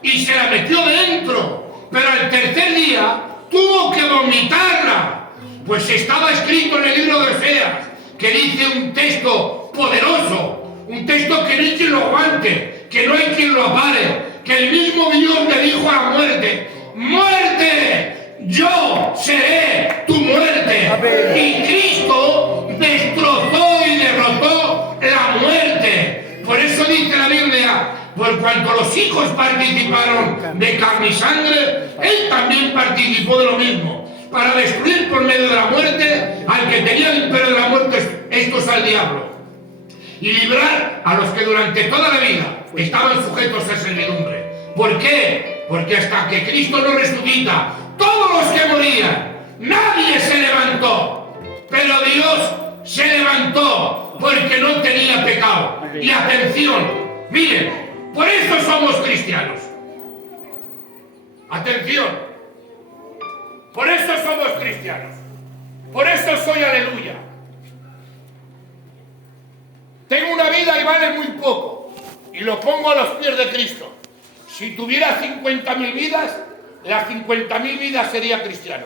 y se la metió dentro, pero al tercer día tuvo que vomitarla, pues estaba escrito en el libro de Oseas, que dice un texto poderoso, un texto que no hay quien lo aguante, que no hay quien lo apare, que el mismo Dios le dijo a la muerte: muerte, yo seré tu muerte. Amén. Y Cristo destrozó y derrotó la muerte. Por eso dice la Biblia: por cuanto los hijos participaron de carne y sangre, Él también participó de lo mismo, para destruir por medio de la muerte al que tenía el imperio de la muerte, esto es al diablo, y librar a los que durante toda la vida estaban sujetos a servidumbre. ¿Por qué? Porque hasta que Cristo no resucita, todos los que morían, nadie se levantó, pero Dios se levantó porque no tenía pecado. Y atención, miren, por eso somos cristianos. Atención, por eso somos cristianos. Por eso soy aleluya. Tengo una vida y vale muy poco, y lo pongo a los pies de Cristo. Si tuviera 50.000 vidas, las 50.000 vidas sería cristiano.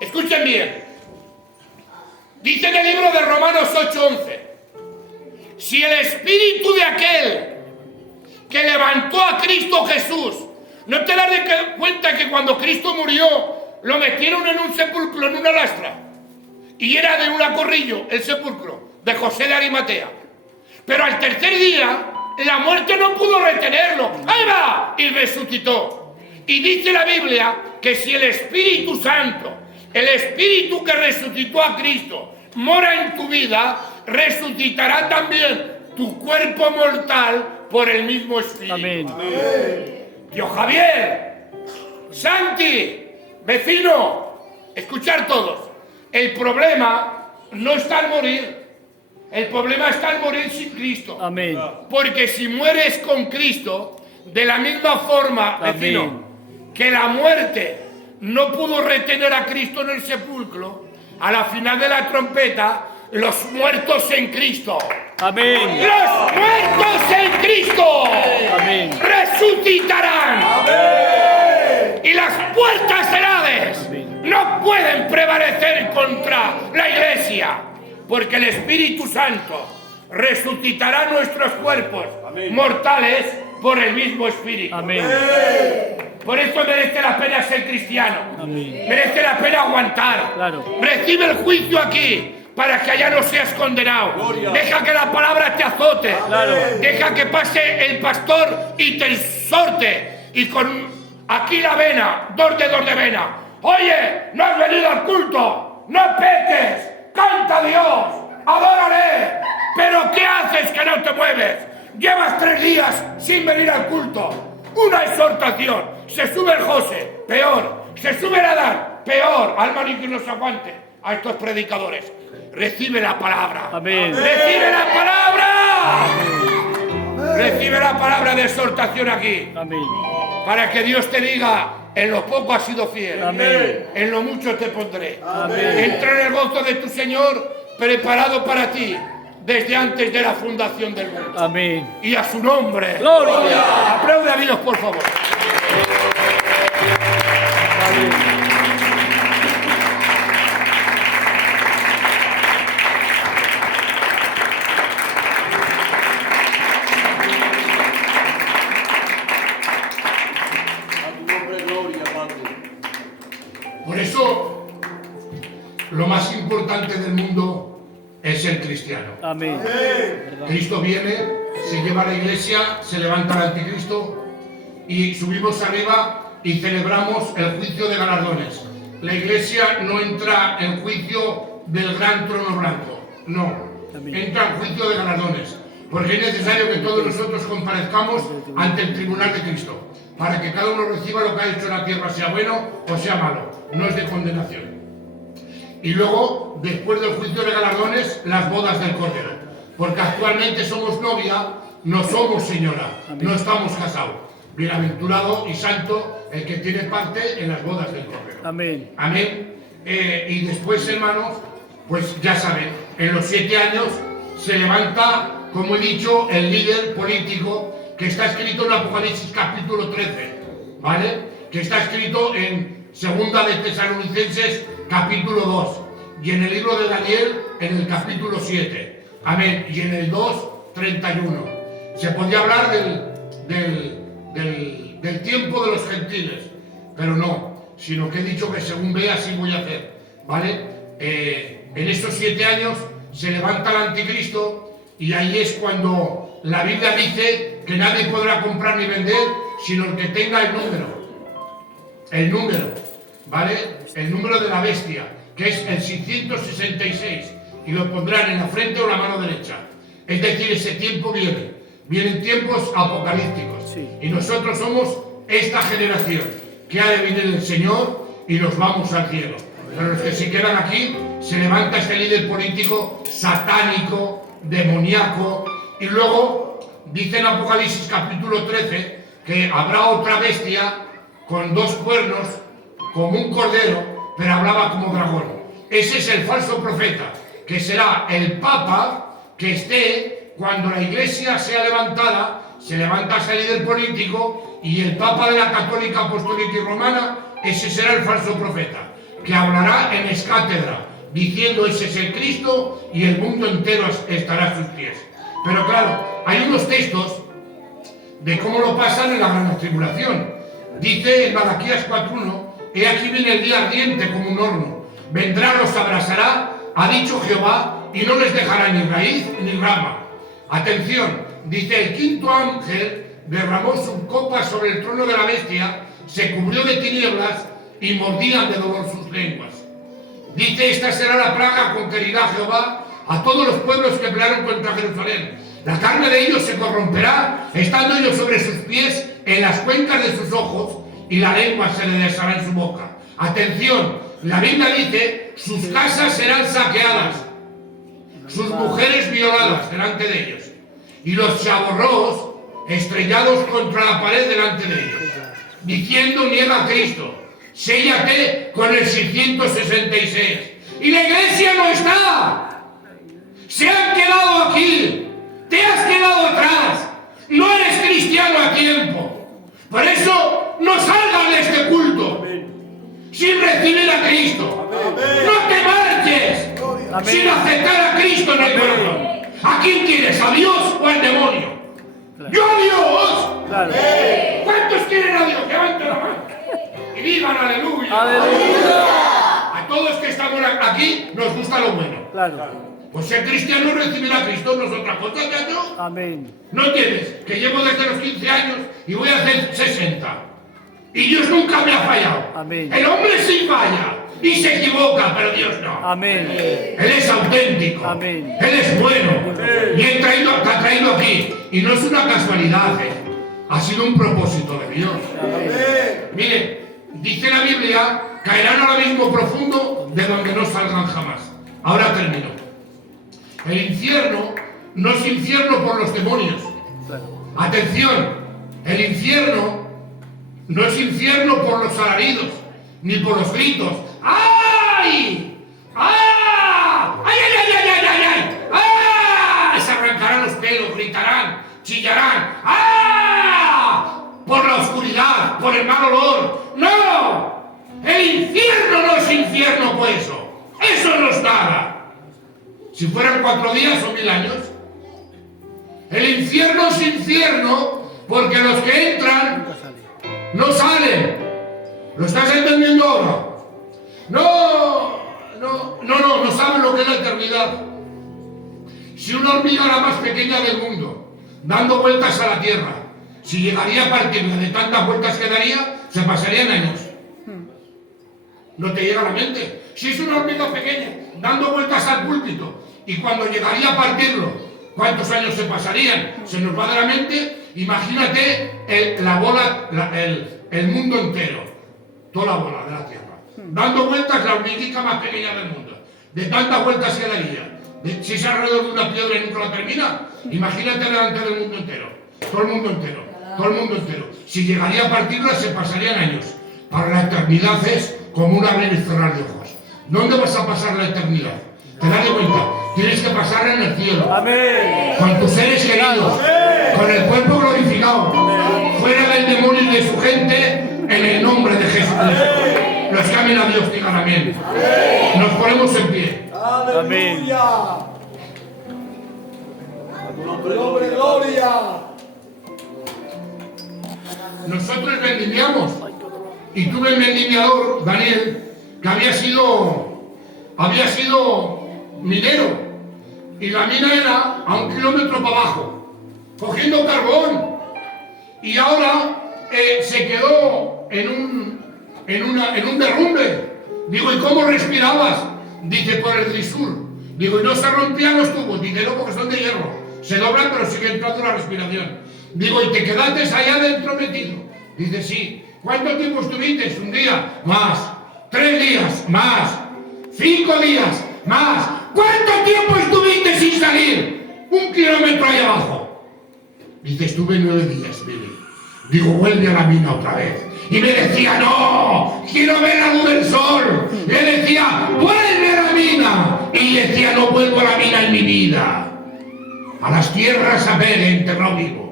Escuchen bien. Dice en el libro de Romanos 8:11: si el espíritu de aquel que levantó a Cristo Jesús, no te das cuenta que cuando Cristo murió lo metieron en un sepulcro, en una lastra, y era de un corrillo el sepulcro de José de Arimatea, pero al tercer día la muerte no pudo retenerlo, ¡ahí va! Y resucitó. Y dice la Biblia que si el Espíritu Santo, el Espíritu que resucitó a Cristo, mora en tu vida, resucitará también tu cuerpo mortal por el mismo Espíritu. Amén. Dios Javier, Santi, vecino, escuchar todos. El problema no está en morir. El problema está en morir sin Cristo. Amén. Porque si mueres con Cristo, de la misma forma, vecino, amén, que la muerte no pudo retener a Cristo en el sepulcro, a la final de la trompeta, los muertos en Cristo. Amén. Los muertos en Cristo. Amén. Resucitarán. Amén. Y las puertas del Hades, amén, no pueden prevalecer contra la iglesia, porque el Espíritu Santo resucitará nuestros cuerpos, amén, mortales por el mismo Espíritu. Amén. Por eso merece la pena ser cristiano. Amén. Merece la pena aguantar. Claro. Recibe el juicio aquí para que allá no seas condenado. Gloria. Deja que la palabra te azote. Claro. Deja que pase el pastor y te exhorte. Y con aquí la vena, 2 dedos de vena. Oye, no has venido al culto. No peques. Canta a Dios. Adórale. Pero ¿qué haces que no te mueves? Llevas 3 días sin venir al culto. Una exhortación. Se sube el José, peor. Se sube el Adán, peor. Alma ni que nos aguante a estos predicadores. Recibe la palabra. Amén. Recibe la palabra. Amén. Recibe la palabra de exhortación aquí. Amén. Para que Dios te diga: en lo poco has sido fiel. Amén. En lo mucho te pondré. Amén. Entra en el gozo de tu Señor, preparado para ti desde antes de la fundación del mundo. Amén. Y a su nombre. ¡Gloria! Aplaude a Dios, por favor. Amén. Por eso, lo más Amén. ¿Verdad? Cristo viene, se lleva a la iglesia, se levanta el anticristo y subimos arriba y celebramos el juicio de galardones. La iglesia no entra en juicio del gran trono blanco, no, entra en juicio de galardones, porque es necesario que todos nosotros comparezcamos ante el tribunal de Cristo, para que cada uno reciba lo que ha hecho en la tierra, sea bueno o sea malo, no es de condenación. Y luego, después del juicio de galardones, las bodas del Cordero, porque actualmente somos novia, no somos señora, no estamos casados. Bienaventurado y santo el que tiene parte en las bodas del Cordero. Amén. Amén. Y después, hermanos, pues ya saben, en los 7 años se levanta, como he dicho, el líder político que está escrito en Apocalipsis capítulo 13, ¿vale? Que está escrito en Segunda de Tesalonicenses capítulo 2 y en el libro de Daniel en el capítulo 7. Amén. Y en el 2, 31. Se podía hablar del tiempo de los gentiles, pero no, sino que he dicho que según vea así voy a hacer, ¿vale? En estos 7 años se levanta el anticristo y ahí es cuando la Biblia dice que nadie podrá comprar ni vender sino el que tenga el número, ¿vale? El número de la bestia, que es el 666, y lo pondrán en la frente o la mano derecha. Es decir, ese tiempo vienen tiempos apocalípticos, sí. Y nosotros somos esta generación que ha de venir el Señor y nos vamos al cielo. Pero los que se quedan aquí, se levanta este líder político satánico, demoníaco, y luego dice en Apocalipsis capítulo 13 que habrá otra bestia con 2 cuernos como un cordero, pero hablaba como dragón. Ese es el falso profeta, que será el Papa que esté cuando la iglesia sea levantada. Se levanta ese líder político y el Papa de la Católica Apostólica y Romana, ese será el falso profeta, que hablará en escátedra, diciendo ese es el Cristo y el mundo entero estará a sus pies. Pero claro, hay unos textos de cómo lo pasan en la gran tribulación. Dice en Malaquías 4:1, he aquí viene el día ardiente como un horno, vendrá, los abrasará, ha dicho Jehová, y no les dejará ni raíz ni rama. Atención, dice, el 5.º ángel derramó su copa sobre el trono de la bestia, se cubrió de tinieblas y mordían de dolor sus lenguas. Dice, esta será la plaga con que herirá Jehová a todos los pueblos que pelearon contra Jerusalén. La carne de ellos se corromperá, estando ellos sobre sus pies, en las cuencas de sus ojos, y la lengua se le deshará en su boca. Atención, la Biblia dice, sus casas serán saqueadas, sus mujeres violadas delante de ellos, y los chavorros estrellados contra la pared delante de ellos, diciendo, niega a Cristo, séllate con el 666. Y la iglesia no está, se han quedado aquí, te has quedado atrás, no eres cristiano a tiempo. Por eso no salgas de este culto sin recibir a Cristo. No te marches sin aceptar a Cristo en el corazón. ¿A quién quieres? ¿A Dios o al demonio? ¡Yo a Dios! Claro. ¿Cuántos quieren a Dios? Levanten la mano y digan aleluya. Aleluya. A todos que estamos aquí nos gusta lo bueno. Claro. Pues ser cristiano, recibir a Cristo no es otra cosa, ¿no? Amén. No tienes, que llevo desde los 15 años y voy a hacer 60. Y Dios nunca me ha fallado. Amén. El hombre sí falla y se equivoca, pero Dios no. Amén. Él es auténtico. Amén. Él es bueno. Y te ha traído aquí. Y no es una casualidad, ha sido un propósito de Dios. Mire, dice la Biblia, caerán al abismo profundo de donde no salgan jamás. Ahora termino. El infierno no es infierno por los demonios. Atención, el infierno no es infierno por los alaridos, ni por los gritos. ¡Ay! ¡Ah! ¡Ay, ay, ay, ay, ay, ay! ¡Ah! Se arrancarán los pelos, gritarán, chillarán. ¡Ah! Por la oscuridad, por el mal olor. ¡No! El infierno no es infierno por eso. Eso no es nada. Si fueran 4 días o 1000 años. El infierno es infierno porque los que entran no salen. ¿Lo estás entendiendo ahora? No saben lo que es la eternidad. Si una hormiga la más pequeña del mundo, dando vueltas a la Tierra, si llegaría a partirla de tantas vueltas que daría, se pasarían años. No te llega a la mente. Si es una hormiga pequeña, dando vueltas al púlpito, y cuando llegaría a partirlo, ¿cuántos años se pasarían? Se nos va de la mente. Imagínate el mundo entero, toda la bola de la Tierra, dando vueltas, la hormiguita más pequeña del mundo, de tantas vueltas que daría. Si es alrededor de una piedra y nunca la termina, imagínate delante del mundo entero, todo el mundo entero, todo el mundo entero. Si llegaría a partirla, se pasarían años. Para la eternidad es como un abrir y cerrar de ojos. ¿Dónde vas a pasar la eternidad? Te das cuenta, tienes que pasarla en el cielo. Amén. Con tus seres queridos, con el cuerpo glorificado, fuera del demonio y de su gente, en el nombre de Jesucristo. Los que amen a Dios digan amén. Nos ponemos en pie. Amén. Gloria, gloria. Nosotros vendimiamos y tuve el vendimiador, Daniel, que había sido minero, y la mina era a 1 kilómetro para abajo, cogiendo carbón, y ahora se quedó en un derrumbe. Digo, ¿y cómo respirabas? Dice, por el grisur. Digo, y no se rompían los tubos. Dice, no, porque son de hierro, se doblan pero sigue entrando la respiración. Digo, ¿y te quedaste allá dentro metido? Dice, sí. ¿Cuánto tiempo estuviste? 1 día, más. 3 días, más. 5 días, más. ¿Cuánto tiempo estuviste sin salir? 1 kilómetro ahí abajo. Dice, estuve 9 días, mire. Digo, vuelve a la mina otra vez. Y me decía, no, quiero ver la luz del sol. Le decía, vuelve a la mina. Y decía, no vuelvo a la mina en mi vida. A las tierras a ver, enterrado vivo.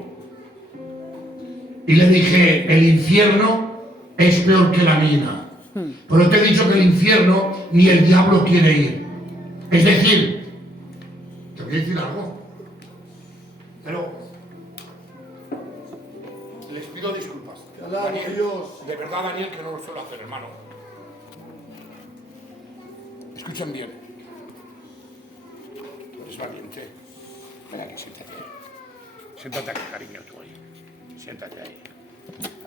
Y le dije, el infierno es peor que la mina. Pero te he dicho que el infierno ni el diablo quiere ir. Es decir, te voy a decir algo. Pero les pido disculpas. Alaba Dios. De verdad, Daniel, que no lo suelo hacer, hermano. Escuchen bien. Tú eres valiente. Ven aquí, siéntate. Siéntate aquí, cariño, tú ahí. Siéntate ahí.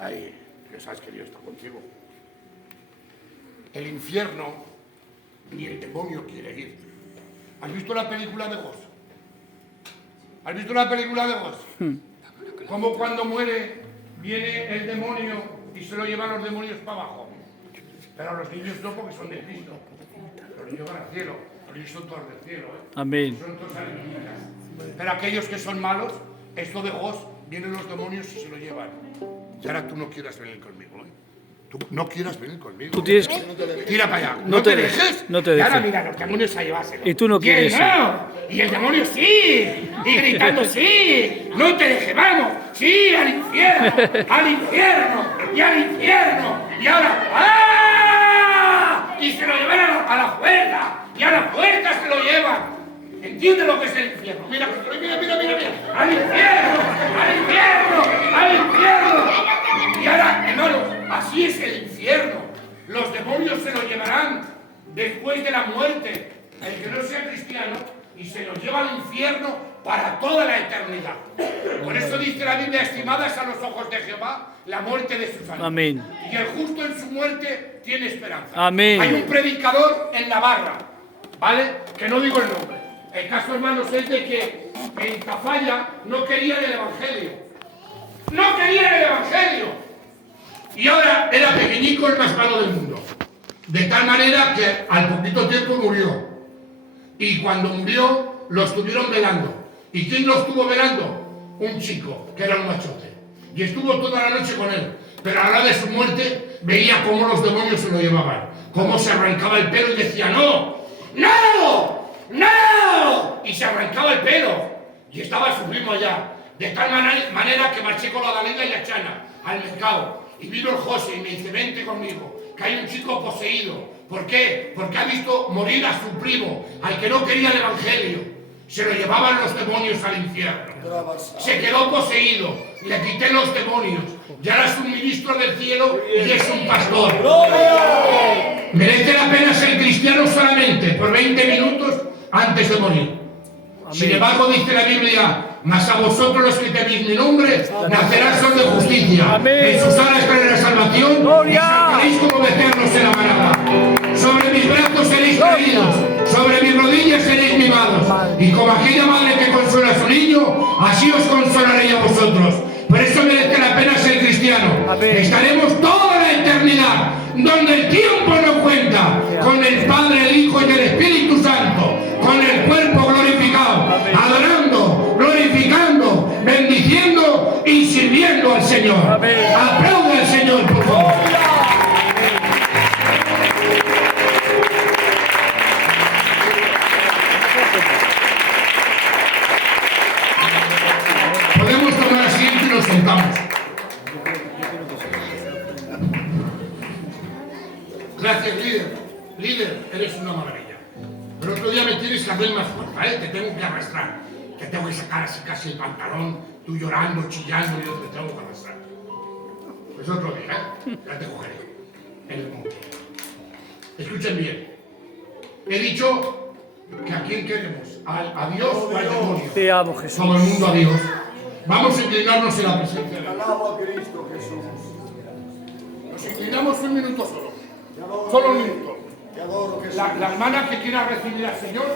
Ahí, que sabes que Dios está contigo. El infierno ni el demonio quiere ir. ¿Has visto la película de Ghost? ¿Has visto la película de Ghost? Como cuando muere, viene el demonio y se lo llevan los demonios para abajo. Pero los niños no, porque son de Cristo. Los niños van al cielo. Los niños son todos del cielo, ¿eh? Amén. Son todos alienígenas. Pero aquellos que son malos, esto de Ghost, vienen los demonios y se lo llevan. Y ahora tú no quieras venir conmigo, ¿eh? Tú no quieras venir conmigo. Tú tienes que... Tira para allá. No te dejes. No te Y ahora dejes. mira, los demonios a llevárselo. Y tú no quieres Y él no. Y el demonio sí. Y gritando sí. No te dejes, vamos. Sí, al infierno. Al infierno. Y al infierno. Y ahora ¡ah! Y se lo llevan a la puerta. Y a la puerta se lo llevan. ¿Entiendes lo que es el infierno? Mira, mira, mira, mira, mira. Al infierno. Al infierno. Al infierno. Y ahora, hermano, así es el infierno. Los demonios se lo llevarán después de la muerte. El que no sea cristiano, y se los lleva al infierno para toda la eternidad. Por eso dice la Biblia, estimadas a los ojos de Jehová, la muerte de sus almas. Amén. Y el justo en su muerte tiene esperanza. Amén. Hay un predicador en Navarra, ¿vale? Que no digo el nombre. El caso, hermanos, es de que en Tafalla no querían el Evangelio. No querían el Evangelio. Y ahora era pequeñico, el más malo del mundo. De tal manera que al poquito tiempo murió. Y cuando murió, lo estuvieron velando. ¿Y quién lo estuvo velando? Un chico, que era un machote. Y estuvo toda la noche con él. Pero a la hora de su muerte, veía cómo los demonios se lo llevaban. Cómo se arrancaba el pelo y decía, ¡no! ¡No! ¡No! Y se arrancaba el pelo. Y estaba su primo allá. De tal manera que marché con la Dalila y la Chana al mercado. Y vino el José y me dice, vente conmigo, que hay un chico poseído. ¿Por qué? Porque ha visto morir a su primo, al que no quería el Evangelio. Se lo llevaban los demonios al infierno. Se quedó poseído, le quité los demonios. Y ahora es un ministro del cielo y es un pastor. ¿Merece la pena ser cristiano solamente por 20 minutos antes de morir? Sin embargo, dice la Biblia, mas a vosotros los que tenéis mi nombre, nacerá sol de justicia. Amén. En sus alas traerá salvación, y Gloria. saltaréis como becerros en la manada. Sobre mis brazos seréis traídos, sobre mis rodillas seréis mimados. Y como aquella madre que consuela a su niño, así os consolaré a vosotros. Por eso merece la pena ser cristiano. Amén. Estaremos toda la eternidad, donde el tiempo no cuenta, con el Padre, el Hijo y el Espíritu Santo, con el cuerpo glorificado, Amén. adorando, glorificando, bendiciendo y sirviendo al Señor. Amén. Aplaude al Señor, por favor. Podemos tomar asiento y nos sentamos. Gracias, líder. Líder, eres una maravilla. Pero otro día me tienes que hacer más fuerza, ¿eh? Te tengo que arrastrar. Te tengo que sacar así casi el pantalón, tú llorando, chillando, y yo te tengo que arrastrar. Pues otro día, ¿eh? Ya te cogeré. En el monte. Escuchen bien. He dicho que a quién queremos, a Dios o al demonio. Te amo, Jesús. Todo el mundo a Dios. Vamos a inclinarnos en la presencia de Dios. Alabo a Cristo Jesús. Nos inclinamos un minuto solo. Te adoro, Solo un minuto. Te adoro Jesús. La hermana que quiera recibir al Señor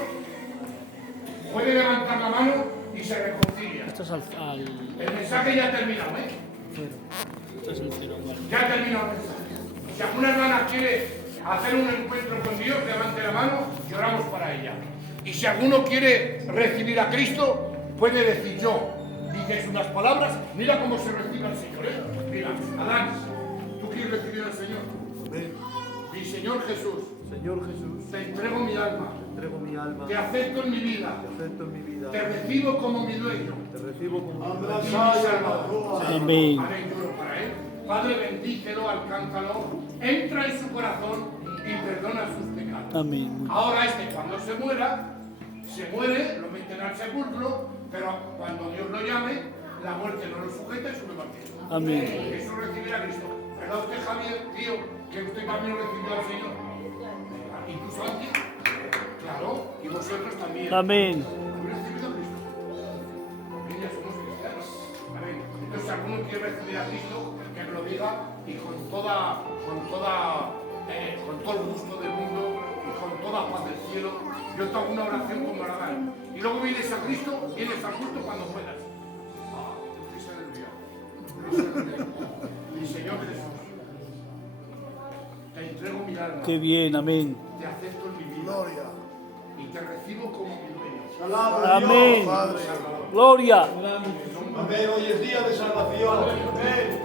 puede levantar la mano y se reconcilia. Esto es al El mensaje ya ha terminado, ¿eh? cero. Esto es el cero, vale. Ya ha terminado el mensaje. Si alguna hermana quiere hacer un encuentro con Dios, levante la mano y oramos para ella. Y si alguno quiere recibir a Cristo, puede decir yo. Dices unas palabras, mira cómo se recibe al Señor, ¿eh? Mira, Adán, ¿tú quieres recibir al Señor? Mi Señor Jesús, Señor Jesús, te entrego mi alma, te entrego mi alma, te acepto en mi vida, te acepto en mi vida, te recibo como mi dueño. te recibo como mi Y Dios. mi Salvador. Amén. Amén, yo oro para él. Padre, bendícelo, alcánzalo, entra en su corazón y perdona sus pecados. Amén. Ahora cuando se muere, lo meten al sepulcro, pero cuando Dios lo llame, la muerte no lo sujeta y sube bautismo. Amén. Eso recibirá a Cristo. ¿Verdad usted, Javier, tío, que usted también recibió al Señor? ¿Y tú, Santi? Claro, y vosotros también. Amén. ¿Habéis recibido a Cristo? Amén, ya somos cristianos. Amén. Entonces, si alguno quiere recibir a Cristo, que me lo diga y con todo el gusto del mundo y con toda paz del cielo, yo te hago una oración como la dan. Y luego vienes a Cristo, vienes al culto cuando puedas. Mi Señor Jesús, te entrego mi alma, Qué bien, amén. te acepto en mi vida Gloria. y te recibo como mi dueño. Alabo a Dios, Amén. Padre. Gloria. Amén. Hoy es día de salvación. Amén.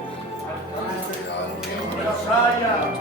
Vasalla.